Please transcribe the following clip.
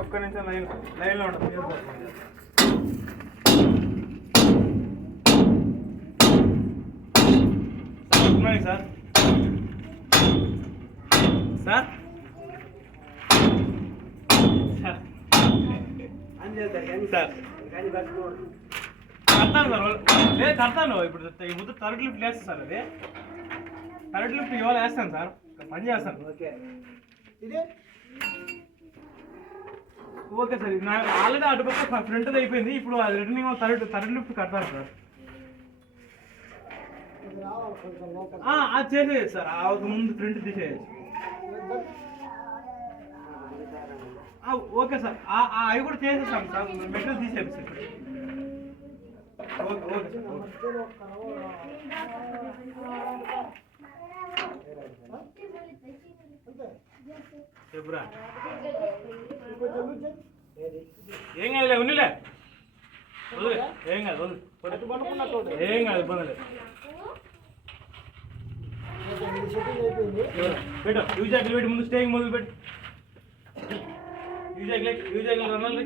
ఒక్క నిమిషం లైన్లో ఉంటుంది. Good morning sir. Sir sir కడతాను సార్. లేదు కడతాను. ఇప్పుడు ఈ ముద్దు థర్డ్ లిఫ్ట్ వేస్తాను సార్. అది థర్డ్ లిఫ్ట్ ఇవాళ వేస్తాను సార్. పని చేస్తాను. Okay okay sir. నాకు ఆల్రెడీ అటుపక్క ఫ్రంట్ అయిపోయింది. ఇప్పుడు అది రిటర్నింగ్ థర్డ్ లిఫ్ట్ కడతాను సార్. అది చేసేది సార్. ముందు ఫ్రంట్ తీసేది. Okay sir. అవి కూడా చేసేస్తాం సార్. మెటీరియల్ తీసేది సార్. Okay okay sir. చెప్పురా. ఏం కాదులే ఉన్నిలే. ఏం కాదు ఏం కాదు ఇబ్బంది లేదు. పెట్టు యూజాకిల్ పెట్టి ముందు స్టేయింగ్ మొదలు పెట్టు. యూజాకిల్ రన్నాలి.